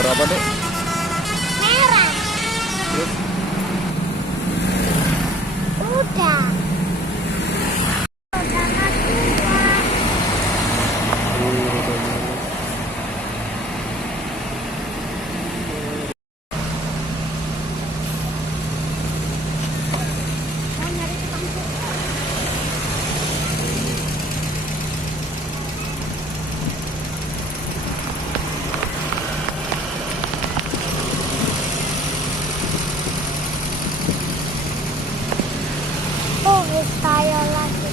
Gambar apa dek? Merah. Terus? Udah. Oh, saya lagi.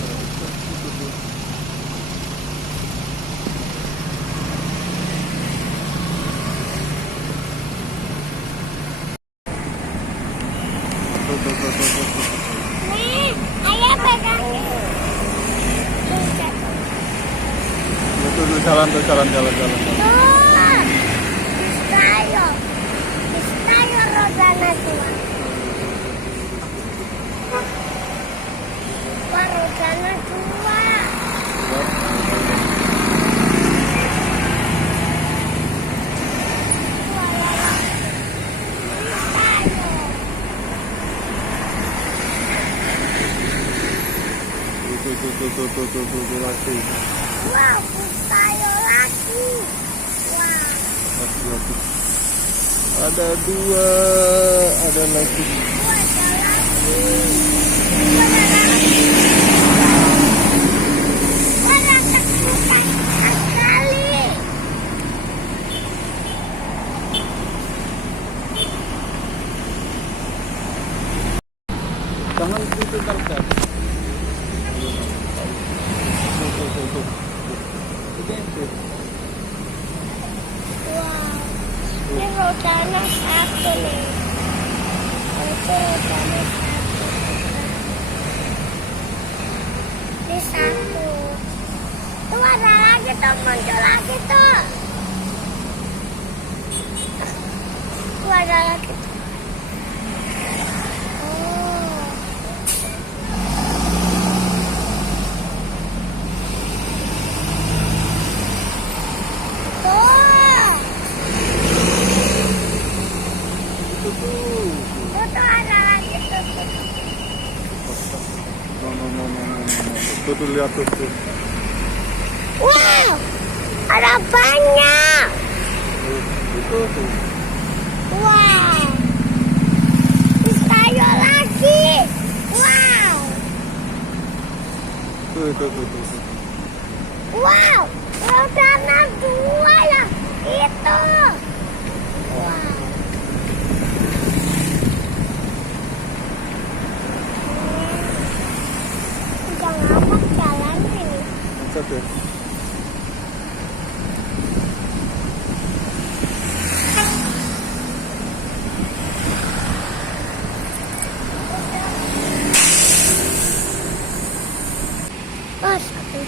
Nih, ayah pegangin. Tuh, jalan. Tuh, Istayo rodana tua. Wah, rodana tua. Tuh lagi. Wow, Istayo lagi. Wah. Lagi. Ada dua, ada lagi. Ada lagi. Ada lagi. Ada kesukaan sekali. Jangan itu terjadi. Tuh. Itu. Wow. Ini rodanya satu nih. Itu rodanya satu. Ini satu. Tuh ada lagi tuh, muncul lagi tuh. Tuh ada lagi tuh. Oh. Tuh. Tuh. Tuh ada lagi tuh. No. Tuh lihat tuh. Wow, ada banyak. Itu. Wow, Istayo lagi. Wow, Tuh. wow, rodana dua yang itu. Wow. Udah ngapa jalan ini? Satu. Oh, satu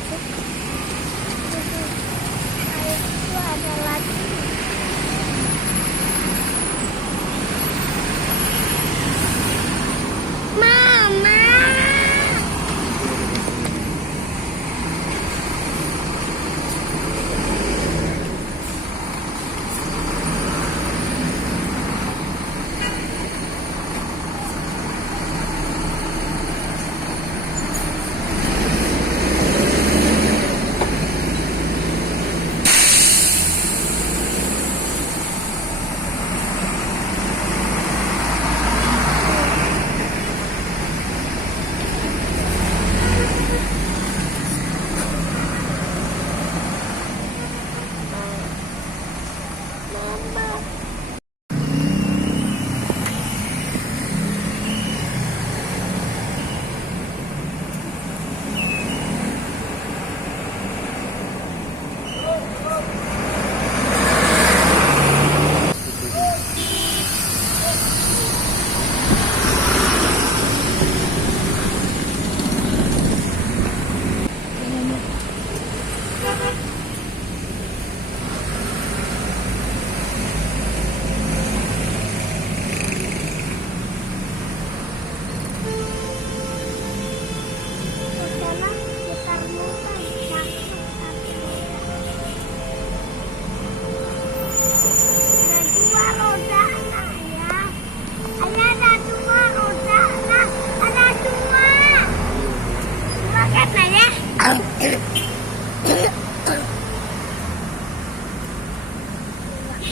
Tuh.